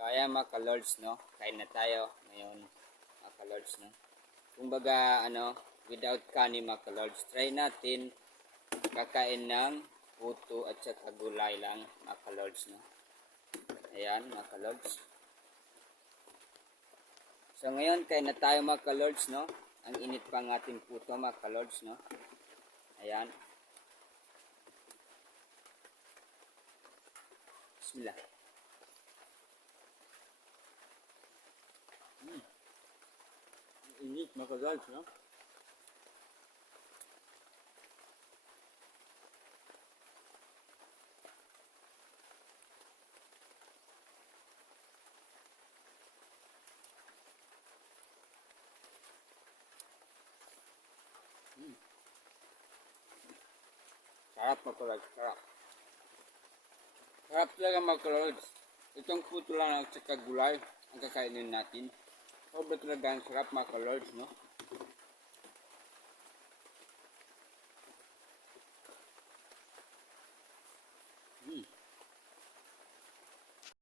So, ayan mga kalords, no? Kain na tayo ngayon, mga kalords, no? Kumbaga, ano, without kanin, mga kalords, try natin kakain ng puto at saka gulay lang, mga kalords, no? Ayan, mga kalords. So, ngayon, kain na tayo, mga kalords, no? Ang init pa ng ating puto, mga kalords, no? Ayan. Bismillah. Init mga kalords, no? Sarap mga kalords, sarap. Sarap talaga mga kalords. Itong puto lang at saka gulay ang kakainin natin. Sobrang talaga ang sarap mga kalords, no?